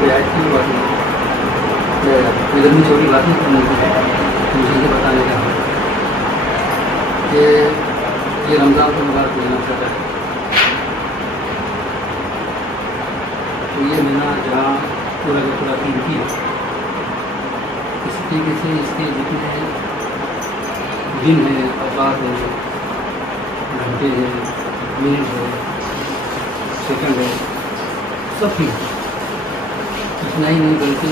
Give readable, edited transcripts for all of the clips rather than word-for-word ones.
रियायत की बात नहीं, इधर में छोटी बात नहीं करनी है। मुझे ये बताने का है कि ये रमज़ान को मुबारक महीना चल रहा है, तो ये महीना जहाँ पूरा का पूरा कीमती है, इस तरीके से इसके जितने दिन हैं, अवकाश हैं, घंटे हैं, मिनट है, सेकंड है, सब ठीक है। इतना ही नहीं बल्कि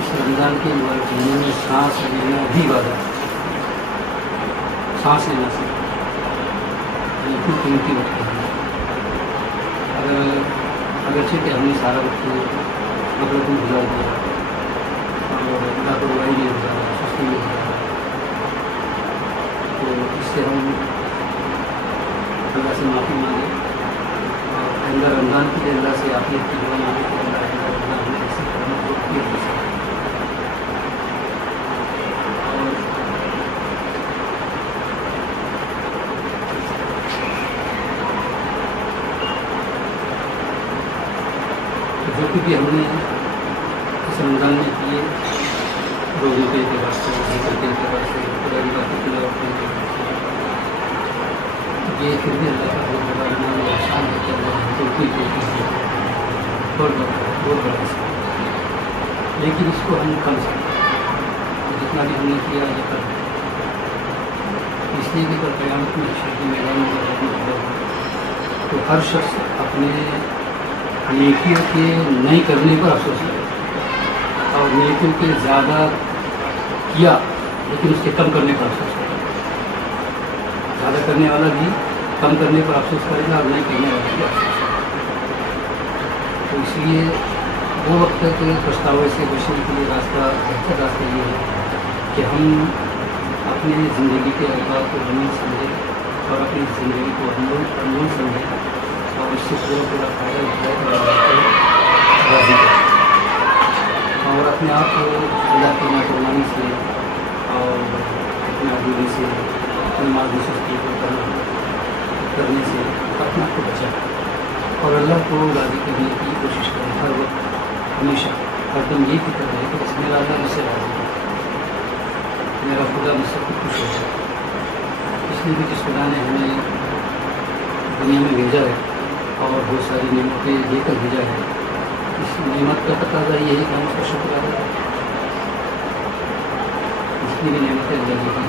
इस रमज़ान के मुबारक महीने में सांस लेना भी इबादत, सांस लेना से बिल्कुल कीमती वक्त है। अगरचे कि हमने सारा वक्त गफलत में गुजार दिया और लापरवाही नहीं गुजारा, सुस्ती नहीं गुजारा, तो इससे हम अल्लाह से माफ़ी मांगे और आइंदा रमज़ान के लिए अल्लाह से आफियत की दुआ मांगे कि अल्लाह हमें ऐसी करना को किया जा सके। जो कि हमने इस रमज़ान में किए, रोज़ों के एतबार से, जिक्र के एतबार से, खुदा की बातों की तिलावत के एतबार से, ये फिर भी अल्लाह का बहुत बड़ा इनाम और एहसान है कि अल्लाह हमको कोई कोशिश है बहुत बड़ा इसका, लेकिन इसको हम कम सकते, जितना भी हमने किया ये कर, इसलिए कि कल क़यामत में हश्र के मैदान में तो हर शख्स अपने नेकियों के नहीं करने पर अफसोस करे और नेकियों के ज़्यादा किया लेकिन उसके कम करने पर अफसोस करे। ज़्यादा करने वाला भी कम करने पर अफसोस करेगा और नहीं करने वाला भी अफसोस करेगा। तो इसलिए वो वक्त के पछतावे से बचने के लिए बेहतर रास्ता ये है कि हम अपने ज़िंदगी के अहकाम को जमीन समझें और अपनी ज़िंदगी को अनमोल समझें और इससे पूरा फ़ायदा उठाए और राज़ी करें और अपने आप को अल्लाह की नाफरमानी से और अपने आदमी से, अपनी माजी सुस्ती को करने से अपने आप को बचाएं और अल्लाह को राज़ी करने की कोशिश करें। हर वक्त हमेशा हरदम ये फिक्र रहे कि बस मेरा अल्लाह मुझसे राज़ी है, मेरा खुदा मुझसे खुश हो जाए। इसलिए भी जिस खुदा ने हमें दुनिया में भेजा है और बहुत सारी नेमतें देकर भेजा है, इस नेमत का तकाज़ा ये है कि हम उसका शुक्र अदा करें। जितनी भी नेमतें अल्लाह दी हैं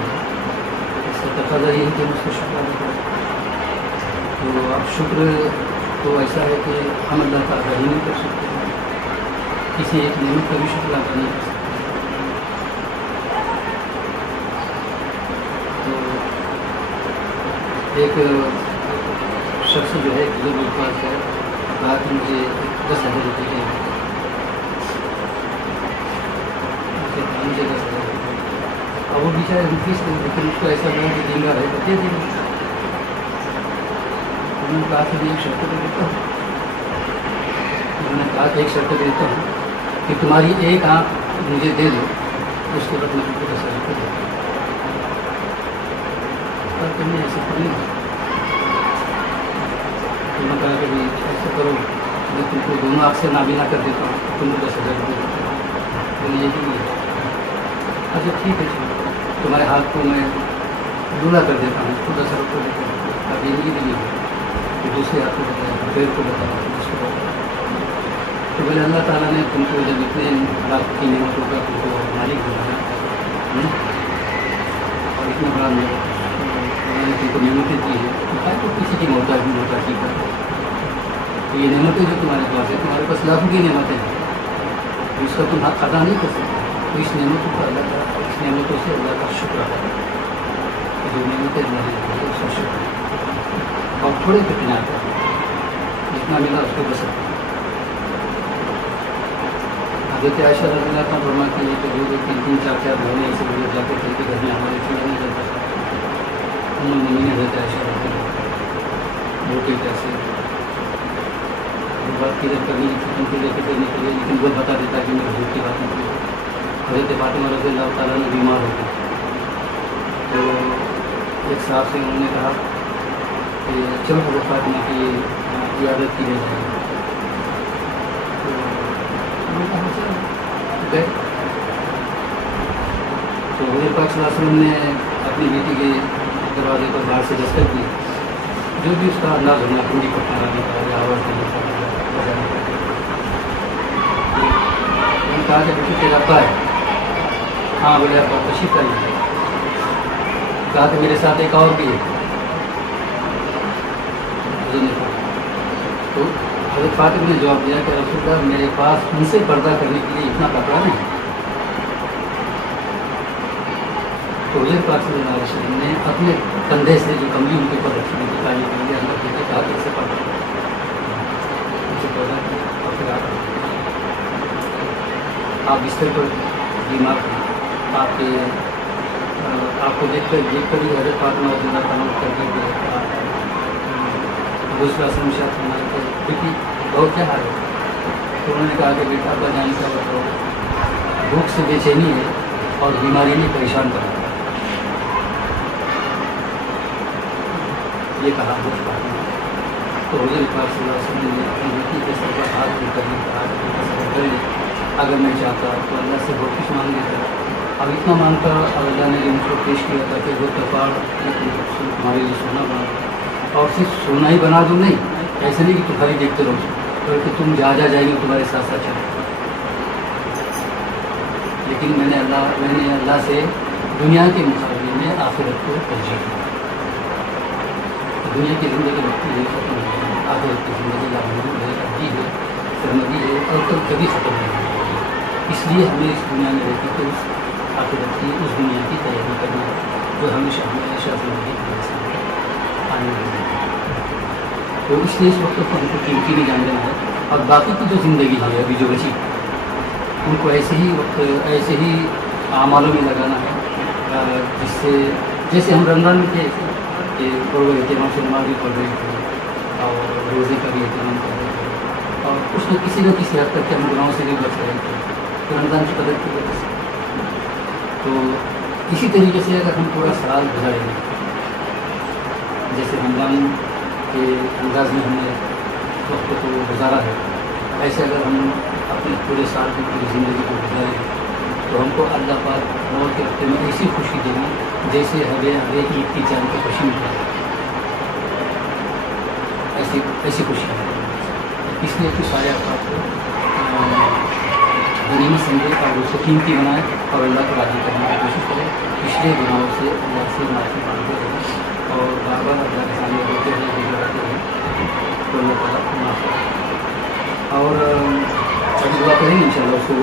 इसका तकाज़ा ये है कि हम उसका शुक्र अदा करें। तो अब शुक्र तो ऐसा है कि हम अल्लाह का अदा ही नहीं कर सकते, किसी एक नेमत का भी शुक्र अदा नहीं कर सकते। तो एक शख्स जो है बुजुर्ग के पास है, कहा कि मुझे 10,000 रुपये के मुझे 10,000 रुपये, और वो बेचारे रुपीस को, लेकिन उसको ऐसा लगा कि देंगे है तो दे देंगे। उन्होंने कहा कि एक शर्त पे देता हूँ, उन्होंने कहा कि एक शर्त पे देता हूँ कि तुम्हारी एक आँख मुझे दे दो, उसके बाद मैं तुमको 10,000 रुपये देता हूँ। तुमने ऐसे तो नहीं, उन्होंने कहा कि ऐसा करो मैं तुमको दोनों आँख से नाबीना कर देता हूँ, तुमको 10,000 रुपये देता हूँ। बोले ये भी नहीं, अच्छा ठीक है, तुम्हारे हाथ को मैं लूला कर देता हूँ, तो 10,000 रुपये देता हूँ। अब ये भी नहीं है कि दूसरे हाथ को बताया, पैर को बताया, उसको बताया। तो बोले अल्लाह ताला ने तुमको जब इतने लाख की नेमतों का तुमको मालिक बनाया और इतना बड़ा उन्होंने तुमको नेमतें दी है, तो किसी की मोहताज की कर। तो ये नेमतें जो तुम्हारे पास है, तुम्हारे पास लाखों की नेमतें हैं, तो इसका तुम हाथ अदा नहीं कर सकते। तो इस नेमतों का अल्लाह का, इस नेमतों से अल्लाह का शुक्र अदा करें कि जो नेमतें हमारे लिए उसका शुक्र और थोड़े कितना जितना मिला उसको बस। हज़रत आयशा रज़ी अल्लाह अन्हा फरमाती है कि 2-2, 3-3, 4-4 महीने ऐसे लोग जाते थे कि घर में हमारे चूल्हा नहीं जलता था। मम्मी ने हज़रत आयशा रज़ी अल्लाह रोटी कैसे बात की जब करनी थी उनको लेकर करने के लिए, लेकिन वो बता देता कि मेरे झूठ की बात नहीं की। हज़रत फ़ातिमा रज़ी अल्लाह तआला ने बीमार हो गई, तो एक साहब से उन्होंने कहा कि चलो हज़रत फ़ातिमा की इयादत की जाए। तो मैं कहा चलो गए। तो हुज़ूर पाक सल्लल्लाहु अलैहि वसल्लम ने अपनी बेटी के दरवाजे पर बाहर से दस्तक दी, जो भी उसका अंदाज होना, कुंडी को खटखटाने का या आवाज़ देने का बजाने का। उन्होंने कहा कि बेटी तेरा अब्बा है। हाँ बोले अब्बा तशरीफ लाइए। कहा कि मेरे साथ एक और भी है। तो हज़रत फातिमा ने जवाब दिया कि रसूलुल्लाह मेरे पास उनसे पर्दा करने के लिए इतना कपड़ा नहीं। तो हुज़ूर पाक सल्लल्लाहु अलैहि वसल्लम ने अपने कंधे से जो कमली उनके ऊपर रखी हुई दिखाई के लिए अंदर देखे, कहा कि इससे पर्दा उनसे पर्दा किया। और फिर आप बिस्तर पर बीमार थे, आपको देख कर ही हज़रत फातिमा रज़ियल्लाहु अन्हा कर दी कि दूसरा समझा हमारे को बेटी बहुत क्या हाल है। तो उन्होंने कहा कि बेटा अब्बा जान का बताओ भूख से बेचैनी है और बीमारी ने परेशान कर दिया। ये कहा तो हुज़ूर पाक सल्लल्लाहु अलैहि वसल्लम ने अपनी बेटी के सर पर हाथ लेकर कहा अगर मैं चाहता तो अल्लाह से बहुत कुछ मांग लेता। अब इतना मांगता और अल्लाह ने मुझको पेश किया था कि वो कपाड़ तुम्हारे लिए सोना बना, और सिर्फ सोना ही बना दो नहीं, ऐसे नहीं कि तुम खाली देखते रहो, बल्कि तुम जा जाएंगे तुम्हारे साथ साथ चले। लेकिन मैंने अल्लाह से दुनिया के मुकाबले में आखिरत को तरजीह दी। दुनिया की ज़िंदगी लगती है खत्म नहीं है, आखिरत की ज़िंदगी लाभमंद है, अब्दी है, सरमदी है और कभी ख़त्म नहीं होगी। इसलिए हमें इस दुनिया में रहती है उस आखिरत की, उस दुनिया की तैयारी करना जो हमेशा ज़िंदगी आने वाली है। तो इसलिए इस वक्त को हमको कीमती नहीं जान लेना है, और बाकी की जो ज़िंदगी है अभी जो बची उनको ऐसे ही आमालों में लगाना है, जिससे जैसे हम रमज़ान में थे कि बड़े एहतमाम से नमाज़ भी पढ़ रहे थे और रोज़े का भी एहतमाम कर रहे थे, और कुछ न किसी हद तक हम गुनाहों से भी बच रहे थे तो रमज़ान की कदर की वजह से। तो इसी तरीके से अगर हम पूरा साल गुजारेंगे, जैसे रमज़ान के अंदाज में हमने वक्त को गुजारा है, ऐसे अगर हम अपने पूरे साल की पूरी ज़िंदगी को गुजारें तो हमको अल्लाह पाक मौत के हफ्ते में ऐसी खुशी देगी जैसे हमें ईद की चांद की खुशी मिलती है, ऐसी खुशी है। इसलिए कि सारे अफराद को गनीमत समझे और उसे कीमती बनाए और अल्लाह को राज़ी करने की कोशिश करें। पिछले गुनाहों से अल्लाह से माफ़ी मांगते रहें और बार बार अल्लाह के सामने रोते हैं, गिड़गिड़ाते हैं तो अल्लाह ताला माफ़ करें। और अभी दुआ करेंगे इंशाअल्लाह उसको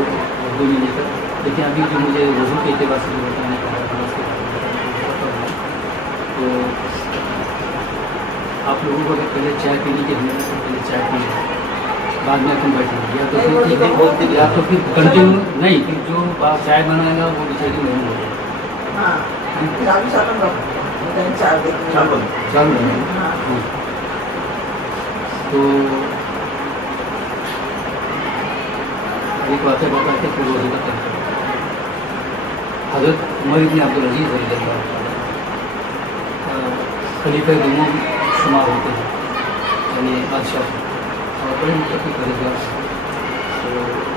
उर्दू में लेकर, लेकिन अभी जो मुझे वज़ू के एतबार से जो बताने का है उसके तो आप लोगों को अगर पहले चाय पीने की हमें पहले चाय पी बाद में अपन बैठेंगे, या तो फिर कंटिन्यू नहीं, फिर जो बाप चाय बनाएगा वो बेचारी नहीं हो चालू तो एक बातें बताते फिर रोज़े का करते। हज़रत उमर इब्न अब्दुल अज़ीज़ रज़ियल्लाहु खलीफा दोनों शुमार होते हैं, यानी बादशाह और बड़े मुतक़ी परहेज़गार। तो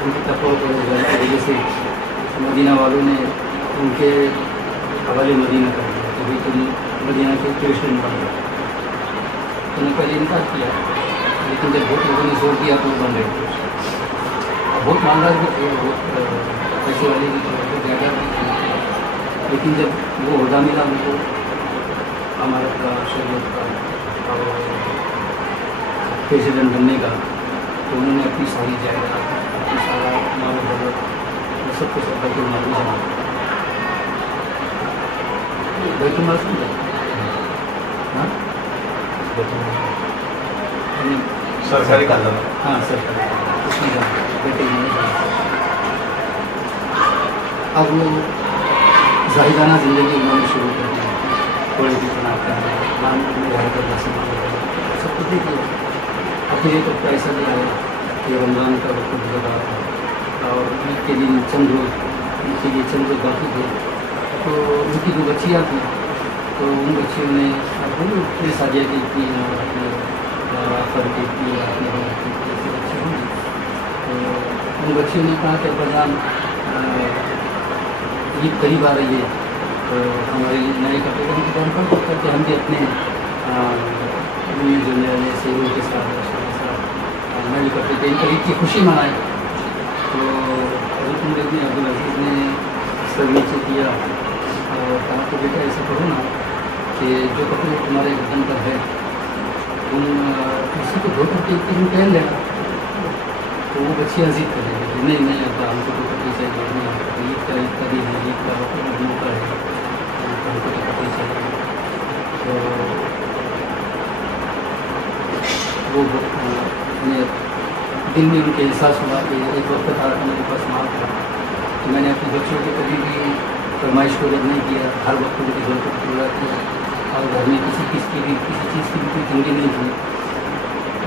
उनकी तक़वा और परहेज़गारी की वजह से मदीना वालों ने उनके हवाले मदीना कर दिया, तो भी तुम मदीना के प्रेसिडेंट बन गए। उन्होंने पहले इनकार किया, लेकिन जब बहुत लोगों ने जोर दिया तो वो बन गए। और बहुत मालदार भी थे, बहुत पैसे वाले भी थे, बहुत ज़्यादा भी थे, लेकिन जब वो ओहदा मिला उनको अमारत का, शरीयत का और प्रेसिडेंट बनने का, तो उन्होंने अपनी सारी जायदाद, अपनी सारा माल दौलत सब कुछ बैतुल माल में जमा किया। बैतुल माल समझा? हाँ, सरकारी खाता। हाँ सरकारी उसमें जमा बैतुल माल में। अब वो जाहिदाना ज़िंदगी उन्होंने शुरू कर दी, थोड़े भी बनाते हैं, नाम में घर पर दर्शन सब कुछ देखिए। अपने तो पैसा दिया है कि रमज़ान का वक्त गुजरा और ईद के दिन चंद रोज़, ईद के लिए चंद रोज़ बाकी थे, तो उनकी जो बच्चियाँ थी तो उन बच्चियों ने अपनी साजिया की इतनी अपने आफर की इतनी अपने ऐसी बच्ची होंगी, तो उन बच्चियों ने कहा कि अब्बाजान ईद करीब आ रही है तो हमारे लिए नए कपड़े का इंतजाम कर सकते कि हम भी अपने जो नए शेरों के साथ नए कपड़े के ईद की खुशी मनाएं। तो हज़रत उमर इब्न अब्दुल अज़ीज़ ने सर नीचे किया और कहा तो बेटा ऐसा करो ना कि जो कपड़े तुम्हारे बदन पर है तुम उसी को धो करके एक दिन पहन लेना। तो वो बच्चियाँ ज़िद कर रही थी नहीं नहीं अब्बा हमको तो कपड़े चाहिए, नहीं ईद का दिन है, ईद का मौका है, हमको तो कपड़े चाहिए। तो वो दिल में उनके एहसास हुआ कि एक वक्त था मेरे पास माल था तो मैंने अपने बच्चों को कभी भी फरमाइश को रद्द नहीं किया, हर वक्त उनकी ज़रूरत को पूरा किया और घर में किसी चीज़ की भी कोई तंगी नहीं थी,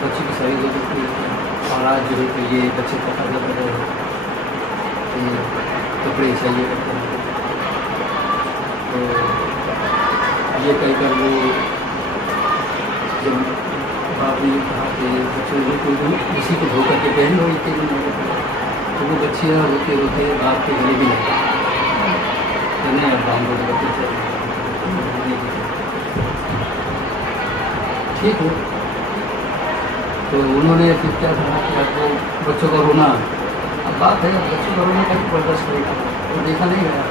बच्चे की सारी ज़रूरत पूरी की। और आज जो है तो ये बच्चे का फायदा कर रहे हैं कि कपड़े चाहिए करते हैं। तो ये कई बार वो जब बाप ने कहा कि बच्चों को इसी को धो करके पहन लो इतने दिन हो गए, तो वो बच्चियाँ रोते रोते बाप के गले भी नहीं अब बाप को बच्चे चाहिए। ठीक हो तो उन्होंने फिर क्या कहा कि आपको बच्चों का रोना, अब बात है बच्चों का रोना कैसे बर्दाश्त करेगा, वो देखा नहीं गया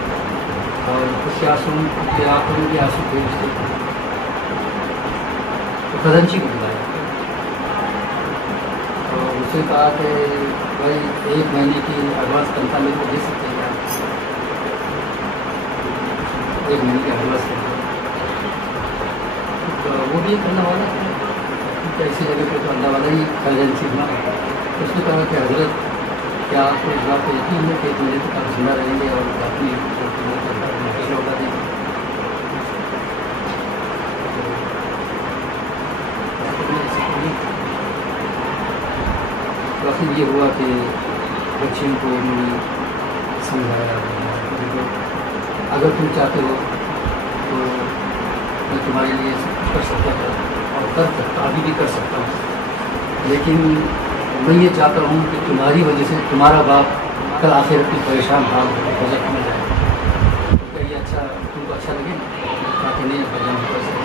और उसके आंसू के आंखों के आंसू भेजते तो खजांची को बुलाया और उससे कहा कि भाई 1 महीने की एडवांस तनख्वाह मेरे को दे सकते हैं आप, 1 महीने की एडवांस तनख्वाह। तो वो भी करने वाला था ऐसी जगह पे तो अल्लाह वाला ही खजांची बना। तो उसने कहा कि हज़रत क्या आपको इस बात पर यकीन है कि मुझे तो आप जिंदा रहेंगे और अपनी लौटा देंगे। तो आखिर ये हुआ कि बच्चियों को उन्होंने समझाया अगर तुम चाहते हो तो मैं तुम्हारे लिए सब कुछ कर सकता था और कर सकता अभी भी कर सकता हूँ, लेकिन मैं ये चाहता हूँ कि तुम्हारी वजह से तुम्हारा बाप कल आखिरत में परेशान हाल बजट में जाए। तो ये अच्छा तुमको अच्छा लगे ताकि नहीं बजान कर सकते,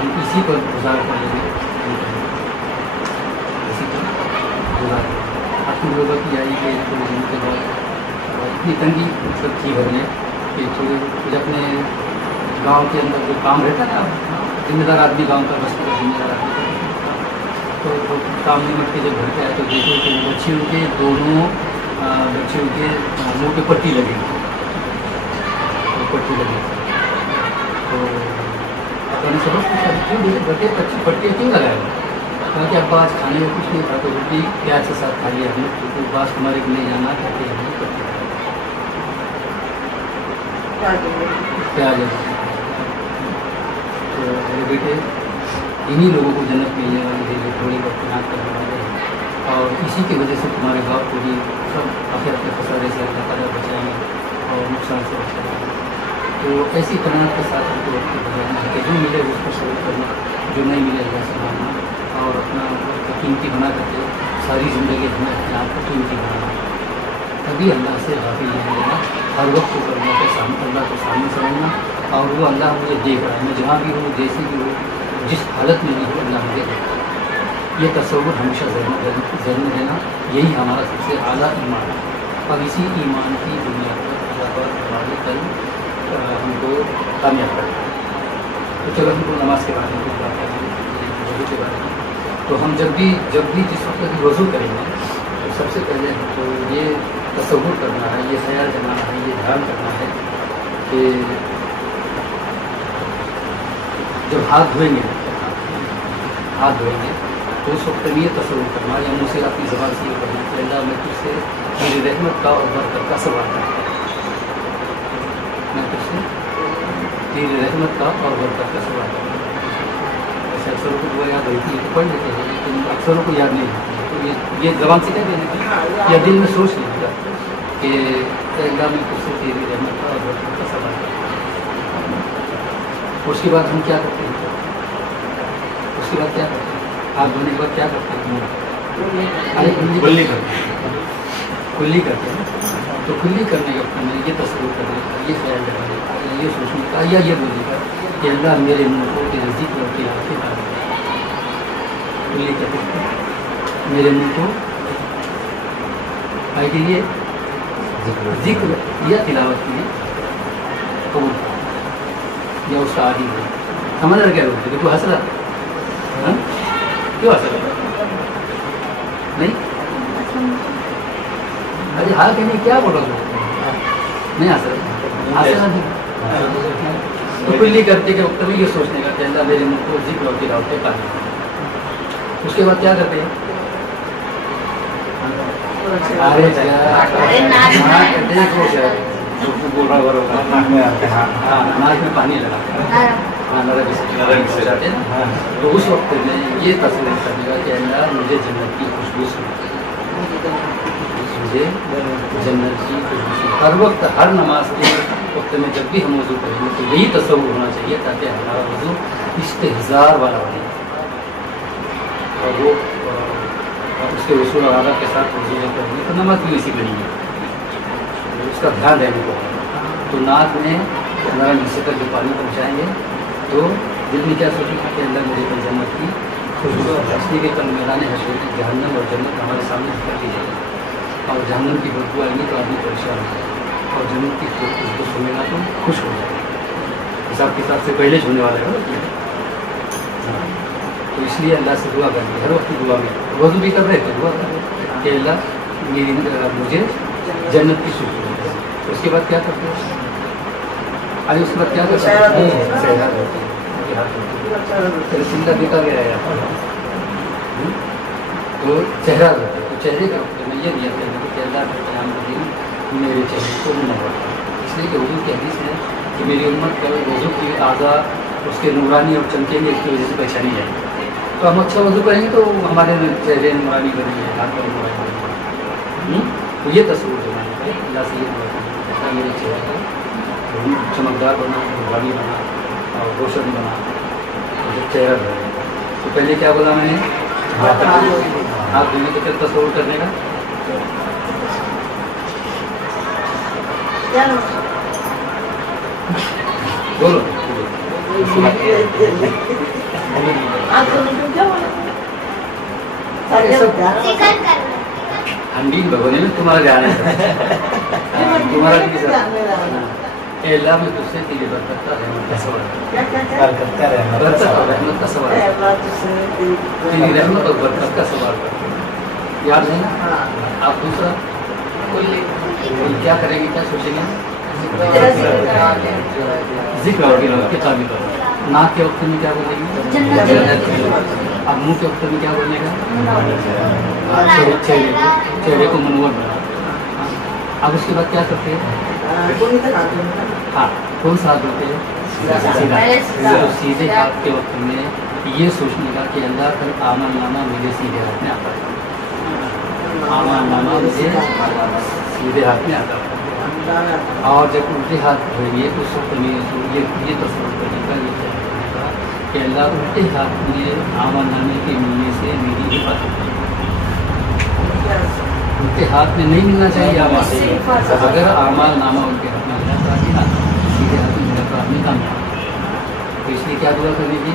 हम इसी पर गुजार कर लेंगे, इसी पर गुजार आखिर लोगों की आई कि थोड़े दिनों के बाद इतनी तंगी मतलब थी घर में कि थोड़े कुछ अपने गाँव के अंदर जो काम रहता है ना, जिम्मेदार आदमी गांव का बस्ती का जिम्मेदार आदमी तो काम निमट के जब घर पे आए तो देखो कि बच्चियों के दोनों बच्चियों के मुँह पे पट्टी लगी, तो पट्टी लगी। तो अपने सबक पूछा क्यों बच्चे पट्टियाँ क्यों लगाए? कहा कि अब्बा आज खाने में कुछ नहीं था तो रोटी प्याज के साथ खा लिया हमने, तो बात तुम्हारे को नहीं जाना कहते हमने पट्टी प्याज। तो मेरे बेटे इन्हीं लोगों को जन्नत मिलने वाली है जो थोड़ी वक्त याद करने वाले हैं और इसी की वजह से तुम्हारे बाप को भी सब आखिरत के खसारे से अल्लाह ताला बचाएंगे और नुकसान से बचाएंगे। तो ऐसी कनात के साथ हमको वक्त गुजारना है कि जो मिले उसको सब्र करना, जो नहीं मिले अल्लाह से मांगना और अपना वक्त कीमती बना करके सारी ज़िंदगी हमें अपने आप को कीमती बनाना, तभी अल्लाह से गाफिल नहीं रहना, हर वक्त को अल्लाह को सामने समझना और वो अल्लाह मुझे देख रहा है, मैं जहाँ भी हूँ जैसे भी हूँ जिस हालत में भी हूँ अल्लाह मुझे देख रहा है। ये तस्वुर हमेशा ज़हन में रहना, यही हमारा सबसे आला ईमान है और इसी ईमान की दुनिया पर अल्लाह पर हमारे कल हमको कामयाब करें। तो चलो हमको नमाज के बारे में कुछ बात करेंगे, वज़ू के बारे में। तो हम जब भी जिस वक्त भी वज़ू करेंगे तो सबसे पहले तो ये तस्वुर करना है, ये ख्याल जमाना है, ये ध्यान करना है कि जब हाथ धोएंगे तो उस वक्त में ये तस्वुर करना या मुँह से अपनी ज़बान से ये करना कि अल्लाह मैं तुझसे मेरी रहमत का और बरकत का सवाल करता हूँ, मैं तुझसे तेरी रहमत का और बरकत का सवाल करता हूँ। ऐसे अक्सरों को दुआ याद रहती है तो पढ़ लेते हैं, लेकिन अक्सरों को याद नहीं होती है। तो ये ज़बान से क्या देने की या दिल में सोच लीजिएगा कि अल्लाह मैं तुझसे तेरी रहमत का और बरकत का सवाल करता हूँ। उसके बाद हम क्या करते हैं? हाथ धोने के बाद क्या करते हैं? अरे बोलने करते हैं। कुल्ली करते हैं, तो कुल्ली करने के वक्त में ये तस्वीर करने का, ये ख्याल रखने का, ये सोचने का या ये बोलने का कि अल्लाह मेरे मुँह को तेरे जिक्र और तिलावत के कारण कुल्ली करते हैं, मेरे मुँह को के लिए जिक्र या तिलावत के लिए कबूल या उसका आदि हो। समझ रहा क्या बोलते तू हंस रहा, क्यों हंस रहा? नहीं अरे हाँ कि नहीं, क्या बोल रहा हूँ? नहीं हंस रहा, नहीं। तो कुल्ली करते के वक्त में ये सोचने का कि अल्लाह मेरे मुँह को जिक्र और तिलावत के कारण। उसके बाद क्या करते हैं? अरे देखो बोल रहा नाक में पानी लगा जाते हैं ना, तो उस वक्त में ये तस्वीर करेगा कि अल्लाह मुझे जन्नत की खुशबू सुना, मुझे जन्नत की खुशबू सुना। हर वक्त हर नमाज के वक्त में जब भी हम वज़ू करेंगे तो यही तस्वुर होना चाहिए ताकि हमारा वज़ू इस्तेहज़ार वाला बने और वो उसके रसूल और आदब के साथ वज़ू करेंगे तो नमाज भी इसी बनेगी, उसका ध्यान देने को। तो नाक में हमारा नीचे तक जो पानी पहुँचाएंगे तो दिल में क्या सोचेगा कि अल्लाह मुझे तो जन्नत की खुशबू, इसलिए कि कल मैदान हश्र में जहन्नम और जन्नत हमारे सामने दिखा दी जाएगी और जहन्नम की बदबू आएगी तो आदमी परेशान हो जाएगा और जन्नत की खुशबू सुनेगा तो खुश हो जाएगा। हिसाब किताब से पहले ही होने वाला है। तो इसलिए अल्लाह से दुआ करनी हर वक्त दुआ में, वज़ू भी कर रहे थे दुआ कर रहे कि अल्लाह मेरी मुझे जन्नत की खुशबू। तो उसके बाद क्या करते हैं? अरे उसके बाद क्या करते हैं? चिंता बिका गया है तो चेहरा धोते, तो चेहरे का मैं ये नियत करेंगे कि अल्लाह के क़याम के दिन मेरे चेहरे को मुनव्वर, इसलिए कि हुज़ूर की हदीस है कि मेरी उम्मत का वज़ू की आज़ा उसके नूरानी और चमकेंगे, इसकी वजह से पहचानी जाएगी। तो हम अच्छा वज़ू करेंगे तो हमारे चेहरे नूरानी बनेंगे, हाथ पर नूरानी बनेंगे। तो ये तस्वीर बनानी पड़े, अल्लाह से ये दुआ करनी है मेरे चेहरे को चमकदार बना, नूरानी बना और रोशन बना, जब चेहरा धोए। तो पहले क्या बोला मैंने? हाथ धोने के तस्वीर करने का बोलो हंडी भगवान में तुम्हारा ध्यान है, तुम्हारा अल्लाह में तुझसे तेरी बरकत का रहमत का सवाल, बरकत और रहमत का सवाल, तेरी रहमत और बरकत का सवाल करते हैं, याद है ना? आप दूसरा क्या करेंगे, क्या सोचेंगे? जिक्र और के काबिल करो। नाक के वक्त में क्या बोलेंगे? अब मुँह के वक्त में क्या बोलने का? चेहरे को मनोवर बना। अब उसके बाद क्या करते हैं? हाँ, कौन सा हाथ होते हैं? तो सीधे हाथ के वक्त में ये सोचने का कि अल्लाह कल आमल नामा मेरे सीधे हाथ में आता है, आमल नामा मुझे सीधे हाथ में आता है। और जब उल्टे हाथ धोएंगे तो उस वक्त में ये तस्वीर करने का, ये करने का कि अल्लाह उल्टे हाथ में आमल नामे के मिलने से मेरी हिफाजत है। उनके हाथ में नहीं मिलना चाहिए आमाल, अगर आमाल नामा उनके हाथ में मिला तो आदमी सीधे हाथ में मिला तो आदमी कामयाब। तो इसलिए क्या दुआ करेंगे?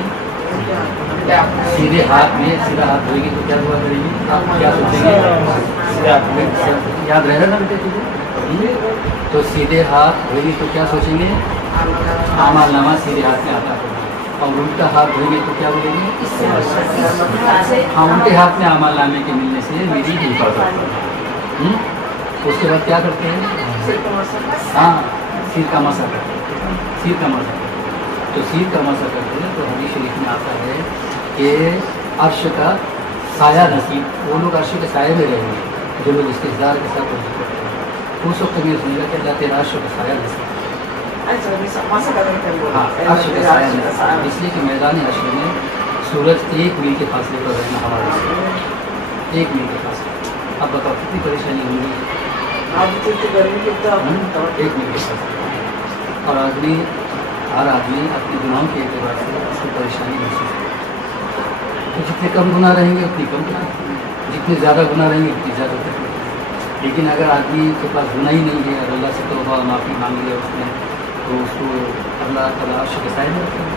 सीधे हाथ में सीधा हाथ धोएगी तो क्या दुआ करेंगे? क्या सोचेंगे? याद रहेगा ना बेटे तुझे? तो सीधे हाथ धोएगी तो क्या सोचेंगे? आमाल नामा सीधे हाथ में आता है। और उल्टा हाथ धोएंगे तो क्या बोलेंगे? हाँ, उल्टे हाथ में आमाल नामे के मिलने से मेरी हिफाजत। उसके बाद क्या करते हैं? हाँ, सिर का मसा करते हैं, सिर का मसा। तो सिर का मसा करते हैं तो हदीस शरीफ में आता है कि अर्श का साया नसीब, वो लोग अर्श के साये में रहेंगे जो लोग इस्तिज़ार के साथ वज़ू करते हैं। उस वक्त में सुनेगा कि अल्लाह तेरा अर्श का साया नसीब। हाँ, अर्श का साया नसीब, इसलिए कि मैदान हश्र में सूरज 1 मील के फासले पर रहना हमारे से, 1 मील के फासले। अब बताओ कितनी परेशानी होगी? 1 मील के फासले। और आदमी, हर आदमी अपने गुनाहों के एतबार से उसको परेशानी महसूस करता है। तो जितने कम गुनाह रहेंगे उतनी कम तकलीफ, जितने ज़्यादा गुनाह रहेंगे उतनी ज़्यादा तकलीफ। लेकिन अगर आदमी के पास गुनाह ही नहीं है और अल्लाह से तौबा माफ़ी मांग लिया उसने, तो उसको अल्लाह ताला अर्श के साए में रखते हैं।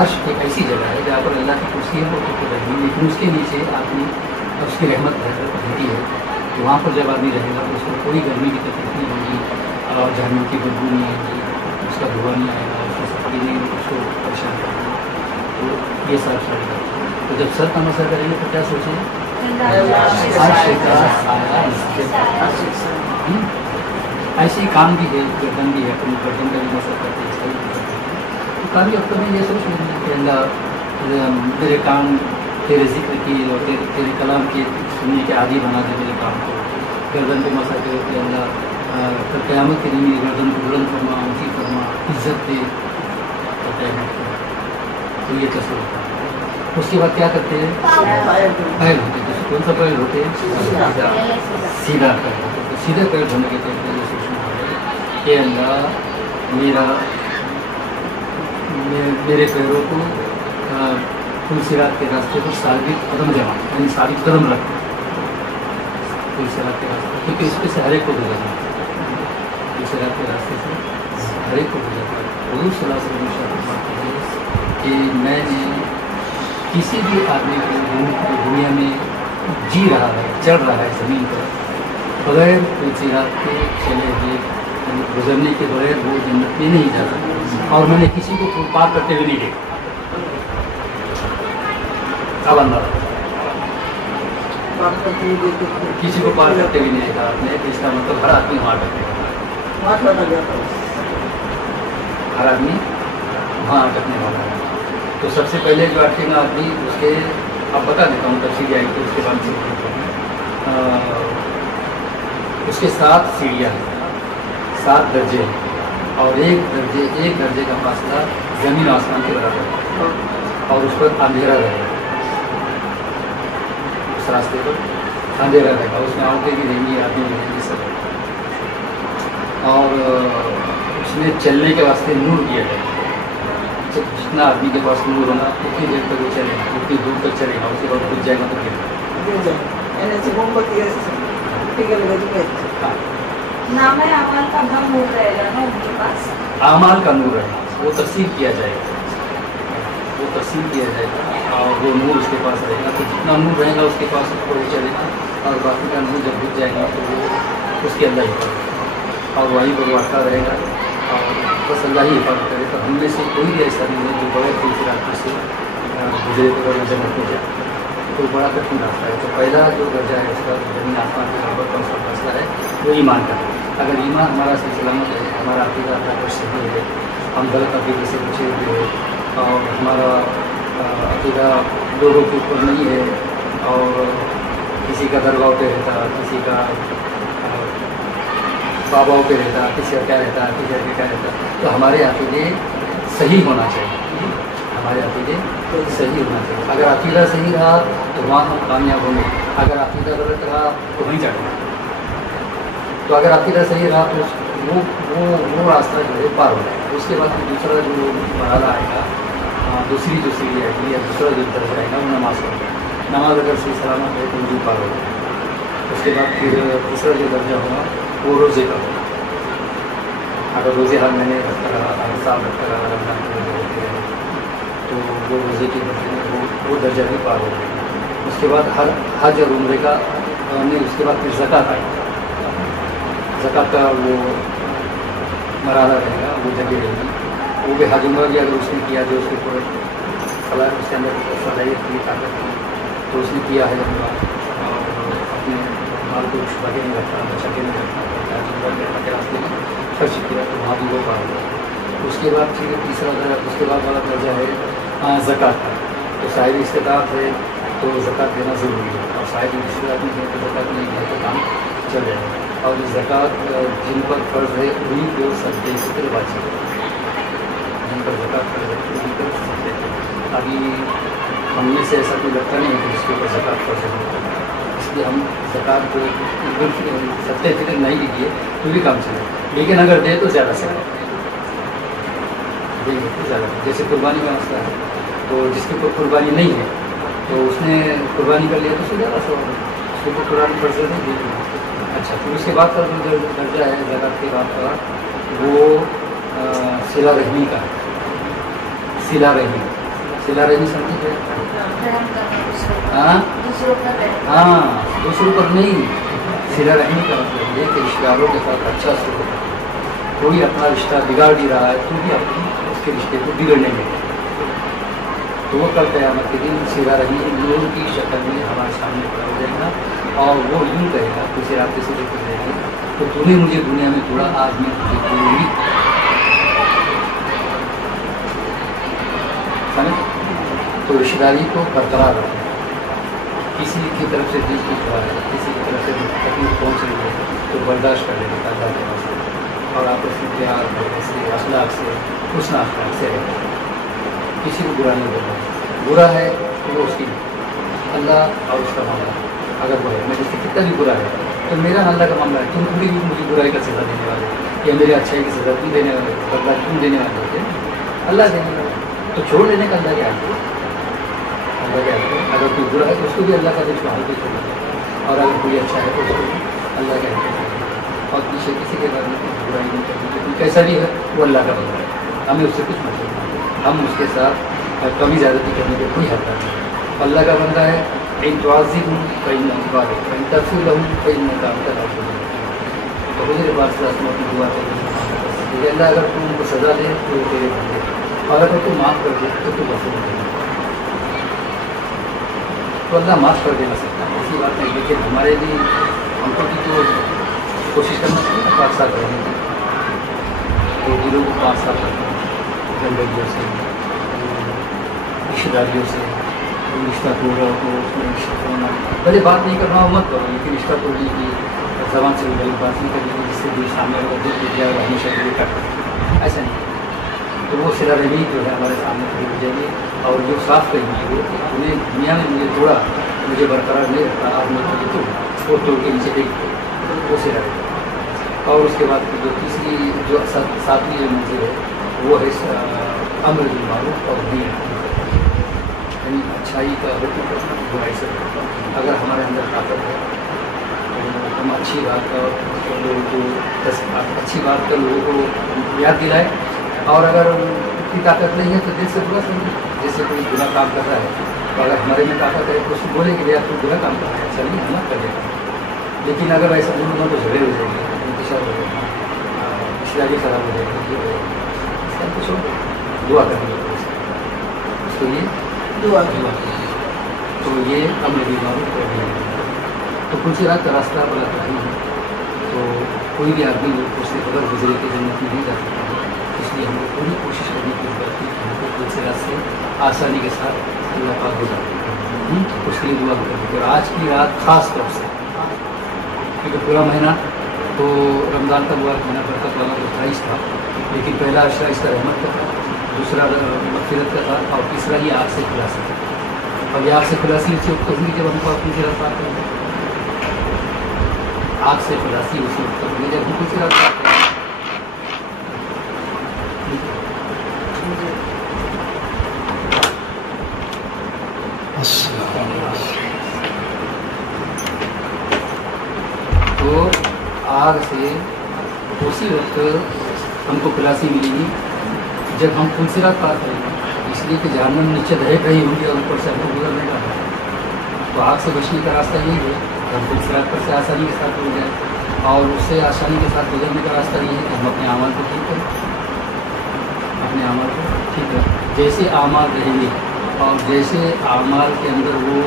अर्श एक ऐसी जगह है जहाँ पर अल्लाह की कुर्सी है वो तो रहेगी, लेकिन उसके नीचे आदमी उसकी रहमत रहती है। तो वहाँ पर जब आदमी रहेगा तो उसको कोई गर्मी की तकलीफ नहीं होगी और जहन्नम की बदबू नहीं आएगी, उसका धुआं नहीं आएगा, उसकी सफाई नहीं उसको परेशान करेगी। तो ये सब चलेगा। तो जब सर का मसा करेंगे तो क्या सोचें, ऐसे ही काम भी है, गर्दन भी है, अपनी गर्दन का भी मसा करते हैं, सही करते हैं। तो काफ़ी अब तो मैं ये सोच रही कि अल्लाह तेरे काम तेरे जिक्र की और तेरे कलाम के सुनने के आदि बना दे मेरे काम को। गर्दन पे मसा करे कि अल्लाह फिर क़यामत के दिन मेरी गर्दन को बुलंद फरमा, ऊँची फरमा, इज्जत दे। तो ये कसर होता है। उसके बाद क्या करते हैं, पैर होते हैं। कौन सा पैर होते हैं, सीधा पैर। तो सीधे पैर धोने के कहते हैं सोचना कि अल्लाह मेरे पैरों को सिरात के रास्ते पर साबित कदम जमा, यानी साबित कदम रख सिरात के रास्ते, क्योंकि इस पे से हर एक को गुजरना है। सिरात के रास्ते से हर एक को गुजरना है। हुज़ूर सल्लल्लाहु अलैहि वसल्लम फरमाते हैं कि मैंने किसी भी आदमी को दुनिया में जी रहा है, चल रहा है ज़मीन पर, बगैर कोई सिरात के चले हुए गुजरने के बगैर वो जन्नत में नहीं जा सकता। और मैंने किसी को पार करते हुए नहीं देखा। किसी को पार करते हुए नहीं देखा आपने, इसका मतलब हर आदमी वहाँ अटकने, हर आदमी वहाँ अटकने वाला है। तो सबसे पहले जो अटकेगा आदमी, उसके अब बता देता हूँ, तफसील आएगी उसके बाद से। उसके 7 सीढ़ियाँ हैं, 7 दर्जे हैं, और एक दर्जे का फासला ज़मीन आसमान के बराबर है, और उस पर अंधेरा रहेगा। उस रास्ते पर अंधेरा रहेगा, उसमें औरतें भी रहेंगी, आदमी भी रहेंगे, सब। और उसमें चलने के वास्ते नूर दिया जाएगा। जितना आदमी के पास नूर होगा उतनी देर तक वो चलेगा, उतनी दूर तक चलेगा, उसके बाद खुद जाएगा तो नाम है अमाल का अपना नूर रहेगा ना उनके पास, आमाल का नूर है, वो तस्सीर किया जाएगा, वो तस्सीर किया जाएगा और वो नूर उसके पास रहेगा। तो जितना नूर रहेगा उसके पास उसको वो चलेगा, और बाकी का नूर जब बुझ जाएगा तो वो उसके अल्लाह ही पड़ेगा, और वहीं पर वो अटका रहेगा, और बस अल्लाह ही हिफाजत करे। तो हम में से कोई भी ऐसा नहीं है जो बगैर किसी रास्ते से गुजरे तो जन्नत में जाए। तो बड़ा कठिन रास्ता है। तो पहला जो दर्जा है उसका ज़मीन आसमान के बराबर का उसका फैसला है, वो ईमान का। अगर ईमान हमारा सही सलामत है, हमारा अक़ीदा अल्लाह पर सही है, हम गलत अक़ीदे से बचे हुए हैं, और हमारा अक़ीदा लोगों के ऊपर नहीं है, और किसी का दरगाह पे रहता, किसी का बाबाओं पे रहता, किसी का क्या रहता, किसी का क्या रहता, तो हमारे अक़ीदे सही होना चाहिए, हमारे अक़ीदे सही होना चाहिए। अगर अक़ीदा सही रहा तो वहाँ हम कामयाब होंगे, अगर अक़ीदा गलत रहा तो वहीं जाएंगे। तो अगर अक़ीदा सही रहा तो वो रास्ता जो है पार हो जाएगा। उसके बाद दूसरा जो मरहला आएगा, दूसरी जो सीढ़ी आएगी या दूसरा जो दर्जा आएगा वो नमाज का। नमाज अगर सही सलामत है तो वजू पार हो जाएगा। उसके बाद फिर दूसरा जो दर्जा होगा वो रोज़े का होगा। अगर रोज़े हर महीने रखता रहा, हर साल रखता रहा, रमज़ान के रोज़े होते रहे, तो वो रोज़े के दर्जे में वो दर्जा भी पार हो जाएगा। उसके बाद हर हज और उम्रे का नहीं, उसके बाद फिर ज़कात आएगा। ज़कात का वो मरहला रहेगा, वो जगह रहेगी। वो भी हज उम्रा भी अगर उसने किया जो उसके ऊपर उसके अंदर सलाहियत की, ताकत की, तो उसने किया है उम्रा, और अपने माल को छुपा के नहीं रखता, बचा के नहीं रखता, के रास्ते में खर्च किया, तो वहाँ भी वो पार हो जाएगा। उसके बाद फिर तीसरा दर्जा, उसके बाद वाला दर्जा है ज़कात का। तो साहिब इस्तेताअत है तो ज़कात देना ज़रूरी है, और साहिब इस्तेताअत नहीं है तो ज़कात नहीं है तो काम चल जाएगा। और ज़कात जिन पर फ़र्ज़ है उन्हीं को सदक़े फ़ितर वाजिब है, जिन पर ज़कात फ़र्ज़ है उन्हीं पर सदक़े। अभी हम में से ऐसा कोई लगता नहीं है कि जिसके ऊपर ज़कात फ़र्ज़ है, इसलिए हम ज़कात को सदक़े फ़ितर नहीं भी दिए तो भी काम चले, लेकिन अगर दे तो ज़्यादा से देंगे तो ज़्यादा। जैसे कुर्बानी का मसला है, तो जिसके ऊपर कुर्बानी नहीं है तो उसने कुर्बानी कर लिया तो उसको ज़्यादा सवाल है, उसके ऊपर कुर्बानी फ़र्ज़ नहीं दी, اس کے بعد کا جو درجہ ہے زکوٰۃ کے بعد کا وہ صلہ رحمی کا ہے. صلہ رحمی سمجھے کیا؟ ہاں دوسروں پر نہیں. صلہ رحمی کا مطلب یہ کہ رشتہ داروں کے ساتھ اچھا سلوک. کوئی اپنا رشتہ بگاڑ بھی رہا ہے تو بھی اپنی اس کے رشتے کو بگڑنے میں تو وہ کل قیامت کے دن صلہ رحمی لوگوں کی شکل میں ہمارے سامنے کھڑا ہو جائے گا اور وہ یوں کہے گا کسی رابطے سے دیکھ رہے گی تو تم نے مجھے دنیا میں توڑا آج میں تجھے توڑوں گی. تو رشتہ داری کو برقرار رکھو. کسی کی طرف سے دل کی ہوا ہے کسی کی طرف سے تکلیف پہنچ رہی ہے تو برداشت کر لینا اللہ کے پاس اور آپس میں پیار سے اخلاق سے حسن اخلاق سے رہے. کسی کو برا نہیں بولنا. برا ہے تو وہ اس کی اللہ اور اس کا معاملہ اگر وہ ہے میرے سے کتنا بھی برا ہے تو میرا اللہ کا معاملہ ہے. تم تھوڑی بھی مجھے برائی کا سزا دینے والے یا میرے اچھائی کی سزا تم دینے والے بدلا تم دینے والے ہوتے اللہ دینے والے تو چھوڑ دینے کا اللہ کیا ہے. اللہ کیا ہے اگر کوئی برا ہے تو اس کو بھی اللہ کا دل حال پہ چھوڑ دے اور اگر کوئی اچھا ہے تو اس کو بھی اللہ کا حال اور پیچھے کسی کے بارے میں برائی نہیں کرنی کیونکہ کیسا بھی ہے وہ اللہ کا بندہ ہے. ہمیں اس سے کچھ مطلب نہیں. ہم اس کے ساتھ کمی زیادتی کرنے کے کوئی حق نہیں. اللہ کا بندہ ہے ان توازی ہوں کئی نمبر کئی تفصیل ہوں کئی مقام کا حاصل ہوں تو حضور پاک صلی اللہ علیہ وسلم اپنی دعا کریں اللہ اگر تم ان کو سزا دے تو وہ تیرے بندے اور اگر تو معاف کر دے تو تو غفور دے تو اللہ معاف کر دینا سکتا ہے. ایسی بات نہیں لیکن ہمارے لیے ہم کو بھی تو کوشش کرنا چاہیے نا 5 سال رہنے کی تو دلوں کو 5 سال رکھنا گندگیوں سے رشتہ داریوں سے رشتہ توڑ رہا ہو اس میں رشتہ توڑنا پہلے بات نہیں کرنا ہو مت کرو لیکن رشتہ توڑنے کی زبان سے غلط بات نہیں کرنی کی جس سے دل سامنے ہوگا دل ٹوٹ جائے گا ہمیشہ کے لیے کٹ ایسا نہیں. تو وہ صلہ رحمی جو ہے ہمارے سامنے کھڑی ہو جائے گی اور جو صاف کہیں گی وہ انہیں دنیا میں مجھے توڑا مجھے برقرار نہیں رکھا آپ میں مجھے تو وہ توڑ کے نیچے دیکھ وہ صلہ رحمی. اور اس کے بعد جو تیسری جو 7ویں جو منزل ہے وہ ہے امر بالمعروف اور دین یعنی اچھائی کا حکم کرنا برائی سے کرنا. اگر ہمارے اندر طاقت ہے تو ہم اچھی بات کا لوگوں کو اچھی بات کر لوگوں کو یاد دلائے اور اگر اتنی طاقت نہیں ہے تو دل سے برا سمجھے. جیسے کوئی برا کام کر رہا ہے تو اگر ہمارے میں طاقت ہے تو اس کو بولے کہ یار تو برا کام کر رہا ہے اچھا نہیں ہم کر لے گا. لیکن اگر ایسا بولوں گا تو جھگڑے ہو جائیں گے انتشار ہو جائے گا رشتہ بھی خراب ہو جائے گا اس کا کچھ دعا کرنے لگے اس کو یہ دعا تو یہ امر بالمعروف کر دیا تو کچھ رات کا راستہ بڑا کرائی ہے تو کوئی بھی آدمی اس سے بغیر گزرے کے جنت میں نہیں جا سکتا ہے. اس لیے ہم کو پوری کوشش کرنے کی ضرورت ہے کہ ہم کو کچھ رات سے آسانی کے ساتھ اللہ پاک گزار اس کے لیے دعا بھی کرتے اور آج کی رات خاص طور سے کیونکہ پورا مہینہ تو رمضان کا مبارک مہینہ برکت والا 28 تھا لیکن پہلا عشرہ اس کا رحمت کا تھا دوسرا مغفرت کا تھا اور تیسرا یہ آگ سے خلاصی تھا. اور یہ آگ سے خلاصی اسی وقت ہوگی جب ہم کو اپنی رات پاک کریں گے. آگ سے خلاصی اسی وقت ہوگی جب ہم کسی رات پاک کریں گے. تو آگ سے اسی وقت ہم کو خلاصی ملے گی جب ہم فلسرات پار کریں گے. اس لیے کہ جہنم نیچے دہک رہی ہوگی اور اوپر سے ہم کو گزرنے کا ہے تو آگ سے بچنے کا راستہ یہی ہے کہ ہم فلسرات پر سے آسانی کے ساتھ ہو جائیں اور اس سے آسانی کے ساتھ گزرنے کا راستہ یہ ہے کہ ہم اپنے اعمال کو ٹھیک کریں. اپنے اعمال کو ٹھیک کریں جیسے اعمال رہیں گے اور جیسے اعمال کے اندر وہ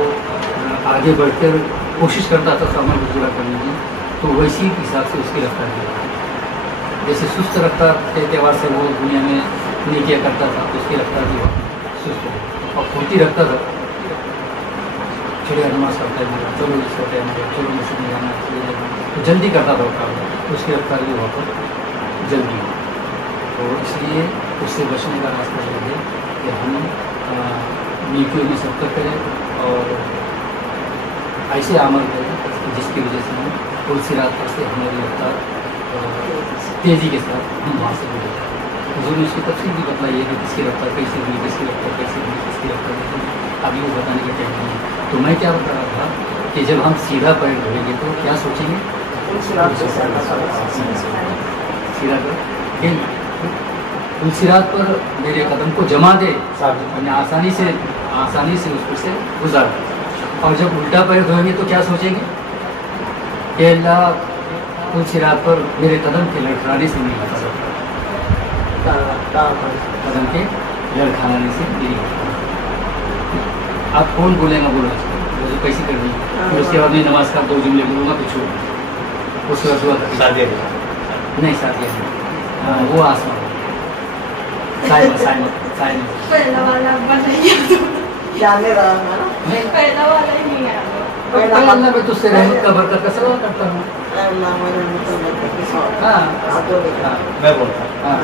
آگے بڑھ کر کوشش کرتا تھا اس عمل کو پورا کرنے کی تو ویسی کے حساب سے اس کی رفتار بھی جیسے سست رفتار کے اعتبار سے وہ دنیا میں نیکیاں کرتا تھا تو اس کی رفتار بھی سست ہو اور پھرتی رکھتا تھا چڑیا نماز کرتا ہے میرا چلو اس کا ٹائم ہے چلو مسجد میں جانا تو جلدی کرتا تھا وہ کام تو اس کی رفتار بھی وہاں پر جلدی ہو. تو اس لیے اس سے بچنے کا راستہ یہ ہے کہ ہم نیکیوں میں سبقت کریں اور ایسے عمل کریں جس کی وجہ سے ہم فلسرات پر سے ہماری رفتار تیزی کے ساتھ ہم وہاں سے گزر جائیں. حضور نے اس کی تفصیل بھی بتلائی ہے کہ کس کی رفتار کیسے ہوئی کس کی رفتار کیسے ہوئی کس کی رفتار کیسے ہوئی ابھی وہ بتانے کا ٹائم نہیں ہے. تو میں کیا بتا رہا تھا کہ جب ہم سیدھا پیر دھوئیں گے تو کیا سوچیں گے सिरात पर मेरे कदम को जमा दे, यानी आसानी से उसको से गुजार दे। और जब उल्टा पैर धोएंगे तो क्या सोचेंगे कि अल्लाह उन सिरात पर मेरे कदम के लड़खड़ाने से नहीं बचा सकता, कदम के लड़खड़ाने से नहीं। आप कौन बोलेगा बोलो मुझे कैसी कर दी, फिर उसके बाद मैं नमाज का 2 जुमले बोलूँगा तो छोड़, उसके बाद दुआ नहीं साथिया वो आसमान पहला वाला बताइए तो। जाने रहा है ना, पहला वाला ही नहीं है। अल्लाह मैं तुझसे रहमत का बरकत का सवाल करता हूँ। हाँ मैं बोलता हाँ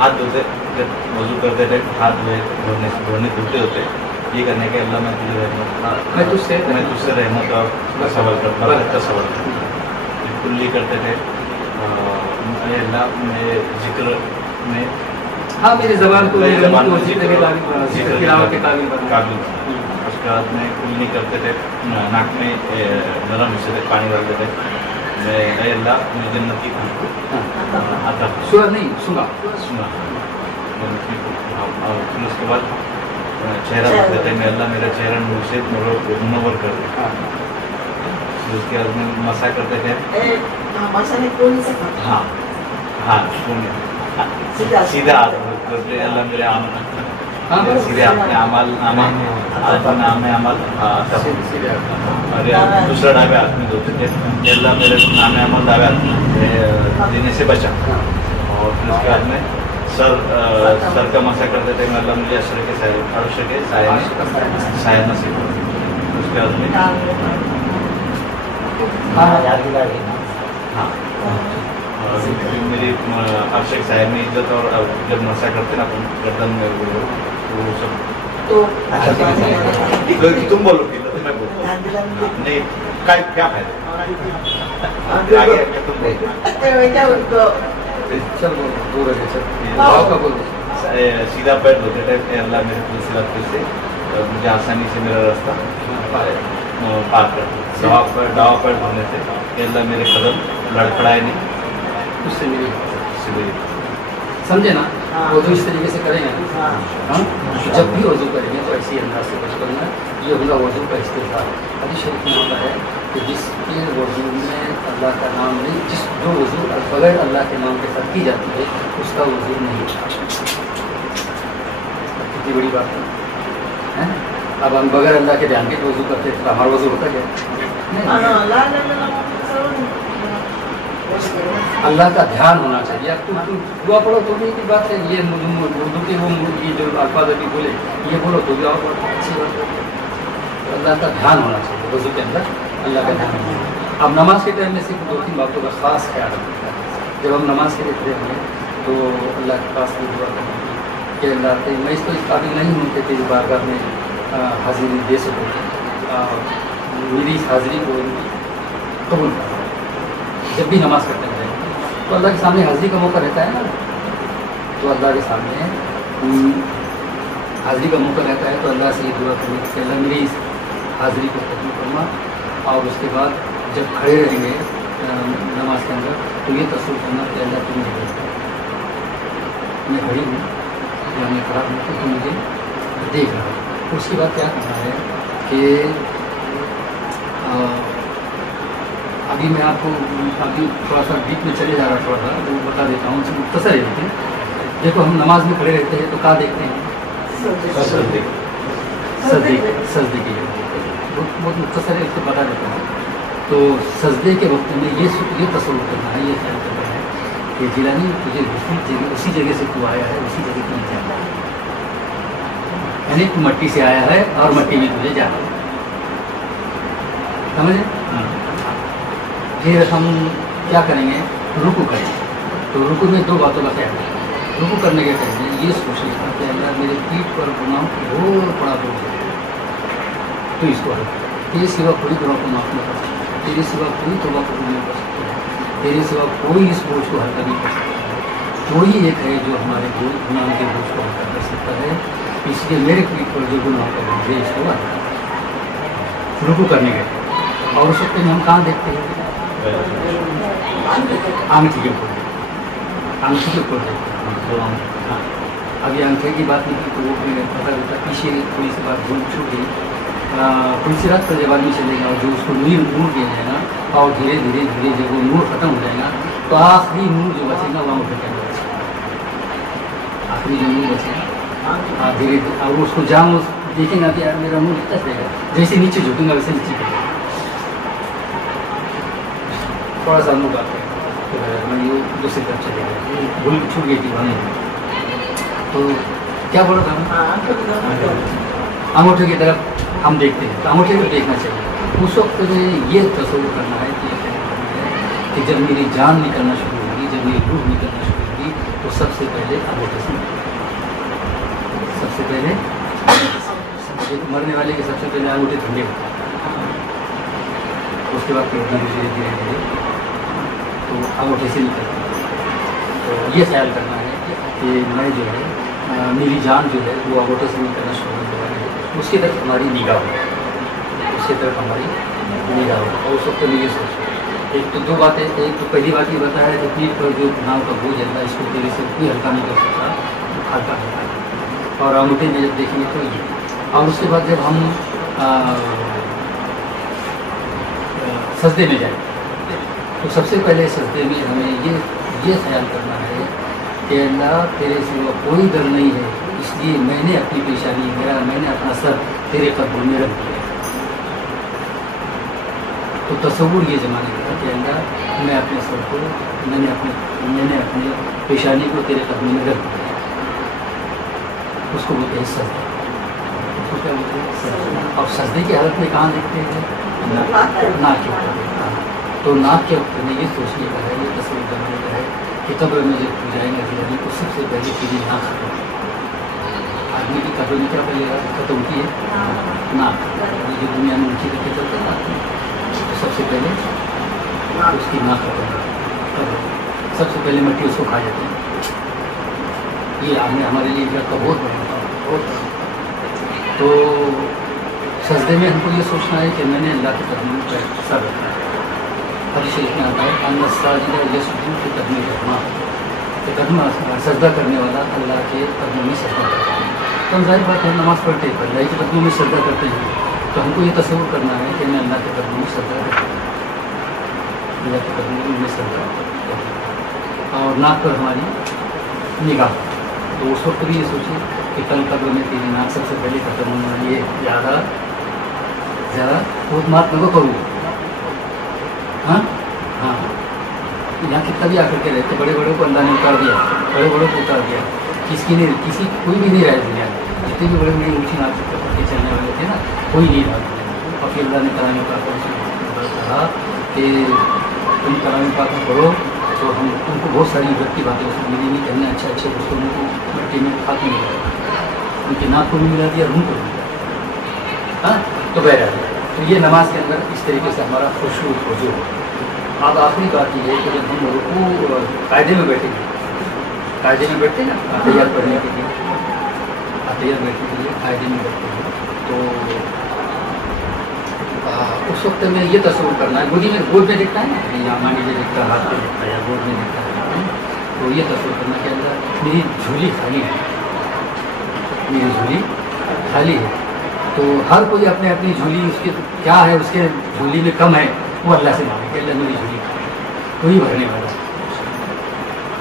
हाथ धोते जब वजू करते थे हाथ धोने धोते होते ये करने के अल्लाह मैं तुझे मैं तुझसे रहमत और सवाल करता कुल्ली करते थे अल्लाह मेरे जिक्र में हाँ मेरी ज़बान को मेरी ज़बान को जिक्र के काबिल काबिल उसके बाद में कुल्ली करते थे नाक में नरम हिस्से से पानी डालते थे मैं अल्लाह मुझे जन्नत की आता सुना नहीं सुना और फिर उसके बाद चेहरा रखते थे मैं अल्लाह मेरा चेहरा नूर से मुनव्वर कर दे। फिर उसके बाद में मसा करते थे हाँ हाँ सीधा करते अल्लाह मेरे सीधे अपने अमल और दूसरा डाबे हाथ में धोते थे अल्लाह मेरे नाम अमल डाबे हाथ में देने से बचा। और फिर उसके बाद में सर का मसा करते थे अल्लाह मुझे अर्श के साया नसीब। उसके बाद में हाँ मेरी अर्श के साया में इज्जत और जब नशा करते ना अपन गर्दन में वो सब तो तुम बोलो मैं बोलता नहीं क्या फायदा आगे तुम बोलो चल बोलो सीधा पैर धोते थे अल्लाह मेरे सिरात से मुझे आसानी से मेरा रास्ता पार कर दावा पैर धोने थे अल्लाह मेरे कदम लड़खड़ाए नहीं उससे मेरी समझे ना। वजू इस तरीके से करेंगे जब भी वजू करेंगे तो ऐसी अंदाज से वजू करना, ये होगा वजू का इस्तेमाल। हदीस शरीफ में होता है कि जिसके वजू में अल्लाह का नाम नहीं, जो वजू बगैर अल्लाह के नाम के साथ की जाती है उसका वजू नहीं होता। कितनी बड़ी बात है। अब हम बगैर अल्लाह के ध्यान के वजू करते तो हमारा वजू होता क्या? अल्लाह का ध्यान होना चाहिए। अब तुम दुआ पढ़ो तो भी की बात है, ये उर्दू के वो ये जो अल्फाज अभी बोले ये बोलो तो भी और अच्छी बात है। तो अल्लाह का ध्यान होना चाहिए वजू के अंदर, अल्लाह का ध्यान होना। अब नमाज के टाइम में सिर्फ 2-3 बातों का खास ख्याल रखना है। जब हम नमाज के लिए खड़े होंगे तो अल्लाह के पास में दुआ करेंगे कि अल्लाह मैं इस काबिल नहीं हूँ कि तेरी बारगाह में हाजिरी दे सकूँ, मेरी इस हाजिरी को कबूल कर। जब भी नमाज करते हैं तो अल्लाह के सामने हाजिरी का मौका रहता है ना, तो अल्लाह के सामने हाजिरी का मौका रहता है तो अल्लाह से ये दुआ करनी कि अल्लाह मेरी इस हाजिरी को कबूल करना। और उसके बाद जब खड़े रहेंगे नमाज के अंदर तो ये तस्वीर करना कि अल्लाह तुम मुझे मैं खड़ी हूँ या मैं खड़ा हूँ तो तुम मुझे देख रहा हूँ। उसके बाद क्या करना है कि अभी मैं आपको अभी थोड़ा सा बीच में चले जा रहा थोड़ा सा वो बता देता हूँ, उसमें मुख्तसर है। लेकिन देखो हम नमाज में खड़े रहते हैं तो क्या देखते हैं? सजदे की बहुत मुख्तसर है, उसको बता देता हूँ। तो सजदे के वक्त में ये तस्वीर करना है, ये ख्याल करना है कि जिलानी तुझे उसी जगह से तू आया है, उसी जगह तू जाना है, यानी तू मट्टी से आया है और मट्टी में तुझे जाना है। समझे? फिर हम क्या करेंगे? रुकू करेंगे। तो रुकू में 2 बातों का ख्याल है। रुकू करने के करेंगे ये सोच लेना कि अल्लाह मेरे पीठ पर गुनाह बहुत बड़ा बोझ है, तो इसको हल तेरे सिवा कोई गुनाह को माफ़ नहीं कर सकता, तेरे सिवा कोई तौबा कबूल नहीं कर सकता, तेरे सिवा कोई इस बोझ को हल्का नहीं कर सकता। कोई एक है जो हमारे गुनाह के बोझ को हल्का कर सकता है, इसलिए मेरे पीठ पर जो गुनाह का बोझ है इसको हल्का रुकू करने के। और उस वक्त में हम कहाँ देखते हैं? आंगठी के ऊपर तो हम हाँ, अभी अंगूठे की बात नहीं की तो वो पता होता पीछे थोड़ी सी बात भूल छूट गई। थोड़ी सी रात पर जब आदमी चलेगा और जो उसको नूर गया जाएगा और धीरे धीरे धीरे जब वो नूर खत्म हो जाएगा तो आखिरी नूर जो बचेगा वो अंगूठे के अंदर बचेगा। आखिरी जो नूर बचेगा धीरे धीरे और उसको जाम देखेगा कि यार मेरा नूर कितना चलेगा, जैसे नीचे झुकेगा वैसे नीचे करेगा। थोड़ा सा नूर आता है तो मैं ये दूसरी तरफ चलेगा, भूल छूट गई थी वहाँ। तो क्या बोला था अंगूठे की तरफ हम देखते हैं तो अंगूठे को देखना चाहिए। उस वक्त में ये तस्वीर करना है कि जब मेरी जान निकलना शुरू होगी, जब मेरी रूह निकलना शुरू होगी तो सबसे पहले अंगूठे से सबसे पहले मरने वाले के सबसे पहले अंगूठे ठंडे होते हैं, उसके बाद फिर धीरे धीरे धीरे धीरे तो अंगूठे से निकलते हैं। तो ये ख्याल करना है कि मैं जो है मेरी जान जो है वो अंगूठे से निकलना शुरू होने वाली है, उसकी तरफ हमारी निगाह हो, उसकी तरफ हमारी निगाह हो। और उस वक्त में ये सोचो एक तो दो बातें, एक तो पहली बात ये बताया कि पीठ पर जो नाव का बोझ है इसको तेरे से कोई हल्का नहीं कर सकता, हल्का हल्का। और अंगूठे में जब देखेंगे तो ये, और उसके बाद जब हम सजदे में जाए तो सबसे पहले सजदे में हमें ये ख्याल करना है कि अल्लाह तेरे सिवा कोई दर नहीं है, इसलिए मैंने अपनी पेशानी मैंने अपना सर तेरे कदमों में रख दिया। तो तस्वुर ये जमाने का कि अल्लाह मैं अपने सर को मैंने अपने पेशानी को तेरे कदमों में रख दिया। उसको बोलते हैं सजदा। उसको क्या बोलते हैं सजदा। और सजदे की हालत में कहाँ देखते हैं? नाक के ऊपर। तो नाक के ऊपर में ये सोचने का है, ये तस्वीर बनाने का है कि कब्र में जब जाएंगे आदमी को सबसे पहले चीज़ें नाक खत्म। आदमी की कब्र में क्या पहले खत्म होती है? नाक। ये जो दुनिया में ऊँची करके चलते हैं तो सबसे पहले उसकी नाक खत्म कब्र। सबसे पहले मिट्टी उसको खा जाती है। ये हमारे लिए इजरात का बहुत बड़ा बहुत। तो सजदे में हमको ये सोचना है कि मैंने अल्लाह के कदमों पर सर रखा है। हर शरीफ में आता है अन्ना साजिदा यसजुदु के कदम रहमान, कि कदम सजदा करने वाला अल्लाह के कदमों में सजदा करता है। तो हम जाहिर बात है नमाज़ पढ़ते हैं अल्लाह के कदमों में सजदा करते हैं, तो हमको ये तस्वीर करना है कि मैं अल्लाह के कदमों में सजदा करता हूँ, अल्लाह के कदमों में सजदा करता हूँ। और नाक पर हमारी निगाह। तो उस वक्त भी ये सोचिए कि कल कब्र में तेरी नाक सबसे पहले खत्म होने वाली है। ज़्यादा बहुत मात लगो करूँ। हाँ हाँ, यहाँ कितना भी आकर के रहते, बड़े बड़ों को अल्लाह ने उतार दिया, बड़े बड़ों को उतार दिया, कोई भी नहीं रहा दुनिया में। जितने भी बड़े बड़े ऊँची नाक के चलने वाले थे ना, कोई नहीं रहा। और फिर अल्लाह ने कलाम पाक कहा कि तुम कलाम पाक पढ़ो तो हम उनको बहुत सारी इज्जत की बातें उसमें मिलेंगी, हमने अच्छे अच्छे दोस्तों को मिट्टी में खाते मिला, उनकी नाक को भी मिला दिया, रूम को भी मिला। हाँ, तो बहरहाल तो ये नमाज के अंदर इस तरीके से हमारा खुशू हुजूर। अब आखिरी बात ये है कि जब हम रुकू कायदे में बैठेंगे, कायदे में बैठते ना अतहियात पढ़ने के लिए, अतहियात बैठने के लिए कायदे में बैठते हैं, तो उस वक्त में ये तस्वीर करना है, गोद में देखता है ना, या मान लीजिए देखता है, हाथ में देखता है या गोद में देखता है, तो ये तस्वीर करना के अंदर मेरी झोली खाली है, मेरी झोली खाली है। तो हर कोई अपने अपनी झोली उसके क्या है, उसके झोली में कम है, वो अल्लाह से मांगे कि अल्लाह मेरी झोली कोई भरने वाला।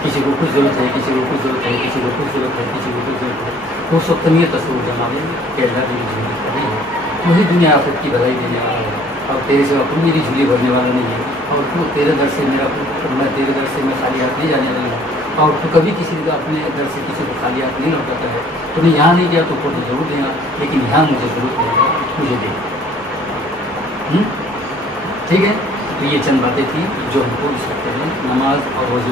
किसी को कुछ ज़रूरत है, किसी को कुछ ज़रूरत है, किसी को कुछ ज़रूरत है, किसी को कुछ ज़रूरत है, तो उस वक्त में ये तस्वीर जमा लें कि अल्लाह मेरी झोली खाली है, वही दुनिया आखिरत की भलाई देने वाला है, और तेरे से कोई मेरी झोली भरने वाला नहीं है, और तू तेरे दर से मैं तेरे दर से मैं खाली हाथ नहीं जाने वाला, और तू कभी किसी को अपने दर से किसी को खाली हाथ नहीं लौटाता है। तूने यहाँ नहीं गया तो को तो जरूर देगा, लेकिन यहाँ मुझे ज़रूरत नहीं है, मुझे दे। ठीक है, तो ये चंद बातें थी जो हमको इस वक्त में नमाज और वज़ू